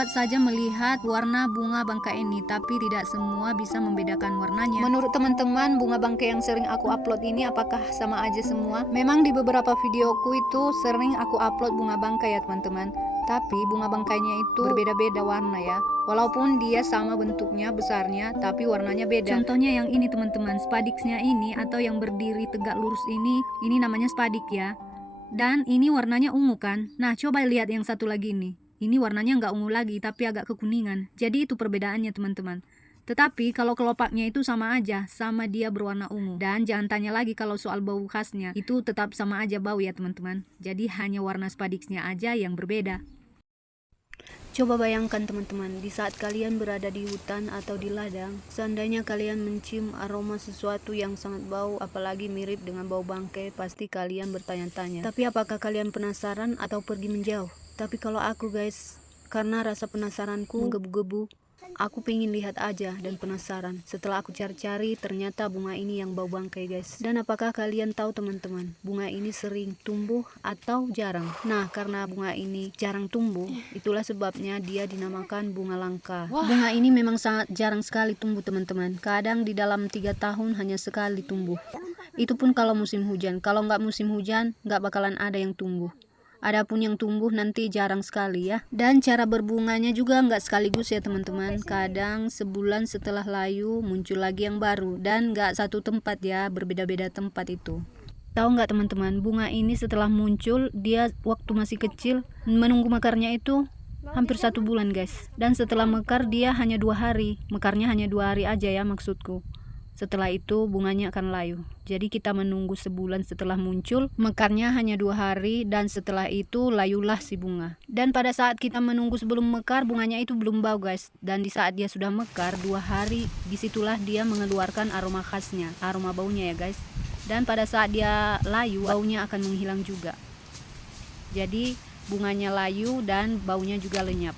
dapat saja melihat warna bunga bangkai ini, tapi tidak semua bisa membedakan warnanya. Menurut teman-teman, bunga bangkai yang sering aku upload ini apakah sama aja semua? Memang di beberapa videoku itu sering aku upload bunga bangkai ya teman-teman, tapi bunga bangkainya itu berbeda-beda warna ya. Walaupun dia sama bentuknya, besarnya, tapi warnanya beda. Contohnya yang ini teman-teman, spadixnya ini atau yang berdiri tegak lurus ini namanya spadik ya. Dan ini warnanya ungu kan. Nah coba lihat yang satu lagi ini. Ini warnanya nggak ungu lagi tapi agak kekuningan. Jadi itu perbedaannya teman-teman. Tetapi kalau kelopaknya itu sama aja, sama dia berwarna ungu. Dan jangan tanya lagi kalau soal bau khasnya, itu tetap sama aja bau ya teman-teman. Jadi hanya warna spadixnya aja yang berbeda. Coba bayangkan teman-teman, di saat kalian berada di hutan atau di ladang, seandainya kalian mencium aroma sesuatu yang sangat bau, apalagi mirip dengan bau bangkai, pasti kalian bertanya-tanya, tapi apakah kalian penasaran atau pergi menjauh? Tapi kalau aku guys, karena rasa penasaranku menggebu-gebu, aku pengen lihat aja dan penasaran. Setelah aku cari-cari, ternyata bunga ini yang bau bangkai guys. Dan apakah kalian tahu teman-teman, bunga ini sering tumbuh atau jarang? Nah, karena bunga ini jarang tumbuh, itulah sebabnya dia dinamakan bunga langka. Bunga ini memang sangat jarang sekali tumbuh teman-teman. Kadang di dalam 3 tahun hanya sekali tumbuh. Itu pun kalau musim hujan. Kalau nggak musim hujan, nggak bakalan ada yang tumbuh. Adapun yang tumbuh nanti jarang sekali ya. Dan cara berbunganya juga nggak sekaligus ya teman-teman. Kadang sebulan setelah layu muncul lagi yang baru. Dan nggak satu tempat ya, berbeda-beda tempat itu. Tahu nggak teman-teman, bunga ini setelah muncul, dia waktu masih kecil, menunggu mekarnya itu hampir 1 bulan guys. Dan setelah mekar dia hanya 2 hari. Mekarnya hanya 2 hari aja ya maksudku. Setelah itu bunganya akan layu. Jadi kita menunggu sebulan setelah muncul, mekarnya hanya 2 hari, dan setelah itu layulah si bunga. Dan pada saat kita menunggu sebelum mekar, bunganya itu belum bau guys. Dan di saat dia sudah mekar 2 hari, disitulah dia mengeluarkan aroma khasnya, aroma baunya ya guys. Dan pada saat dia layu, baunya akan menghilang juga. Jadi bunganya layu dan baunya juga lenyap.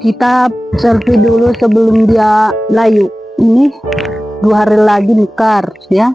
Kita selfie dulu sebelum dia layu. Ini 2 hari lagi mekar ya.